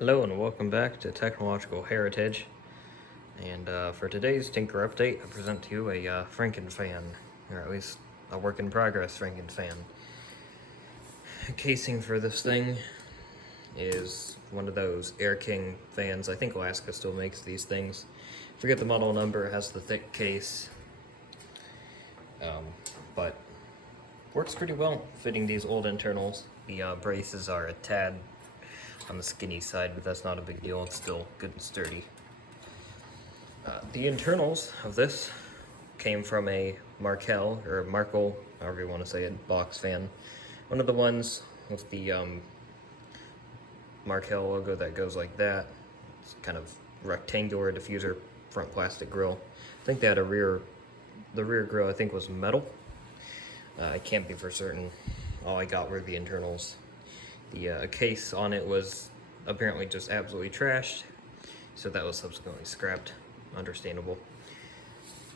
Hello and welcome back to Technological Heritage. And for today's Tinker Update, I present to you a Frankenfan, or at least a work-in-progress Frankenfan. Casing for this thing is one of those Air King fans. I think Alaska still makes these things. Forget the model number, it has the thick case. But works pretty well fitting these old internals. The braces are a tad on the skinny side, but that's not a big deal. It's still good and sturdy. The internals of this came from a Markel, or Markel, however you want to say it, box fan. One of the ones with the Markel logo that goes like that. It's kind of rectangular diffuser front plastic grill. I think they had the rear grill I think was metal. I can't be for certain. All I got were the internals. The case on it was apparently just absolutely trashed, so that was subsequently scrapped. Understandable.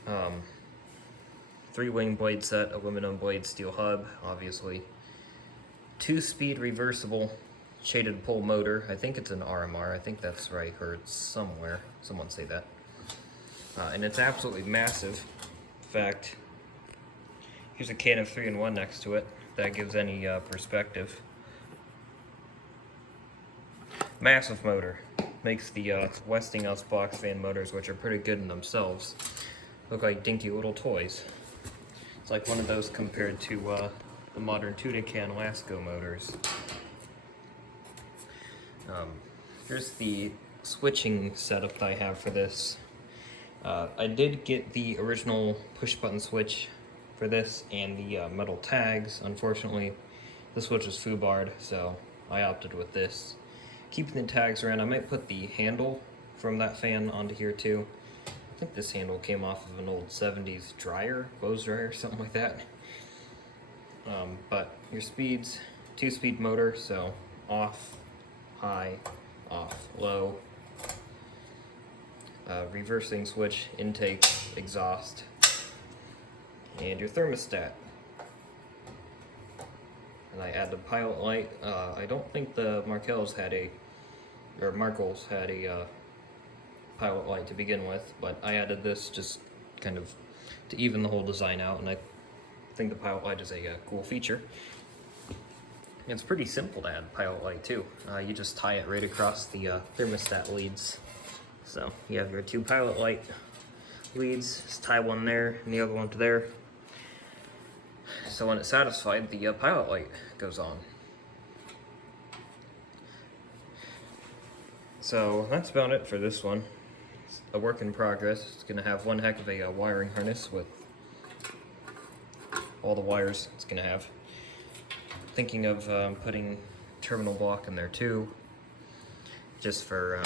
3-wing blade set, aluminum blade, steel hub, obviously. 2-speed reversible shaded pull motor. I think it's an RMR. I think that's what I heard somewhere. Someone say that. And it's absolutely massive. In fact, here's a can of 3-in-1 next to it. That gives any perspective. Massive motor. Makes the Westinghouse box fan motors, which are pretty good in themselves, look like dinky little toys. It's like one of those compared to the modern tuna can Lasco motors. Here's the switching setup that I have for this. I did get the original push button switch for this and the metal tags. Unfortunately, the switch was foobarred, so I opted with this. Keeping the tags around, I might put the handle from that fan onto here too. I think this handle came off of an old 70s dryer, clothes dryer, something like that. But your speeds, 2-speed motor, so off, high, off, low. Reversing switch, intake, exhaust, and your thermostat. And I add the pilot light. I don't think the Markels had a pilot light to begin with, but I added this just kind of to even the whole design out, and I think the pilot light is a cool feature. It's pretty simple to add pilot light too. You just tie it right across the thermostat leads. So you have your 2 pilot light leads, just tie one there and the other one to there. So when it's satisfied, the pilot light goes on. So that's about it for this one. It's a work in progress. It's going to have one heck of a wiring harness with all the wires it's going to have. Thinking of putting terminal block in there too, just for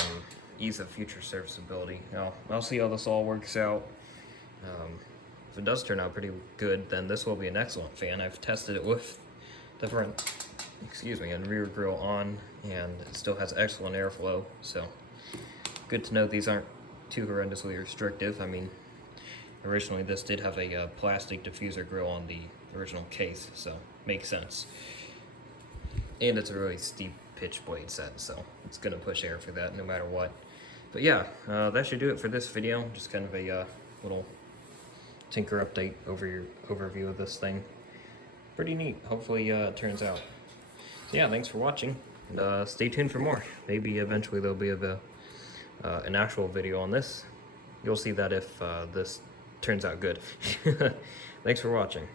ease of future serviceability. Now, I'll see how this all works out. If it does turn out pretty good, then this will be an excellent fan. I've tested it with the front, and rear grill on, and it still has excellent airflow, so good to know these aren't too horrendously restrictive. I mean, originally this did have a plastic diffuser grill on the original case, so makes sense. And it's a really steep pitch blade set, so it's gonna push air for that no matter what. But yeah, that should do it for this video. Just kind of a little Tinker update overview of this thing. Pretty neat. Hopefully it turns out. So yeah, thanks for watching, and stay tuned for more. Maybe eventually there'll be an actual video on this. You'll see that if this turns out good. Thanks for watching.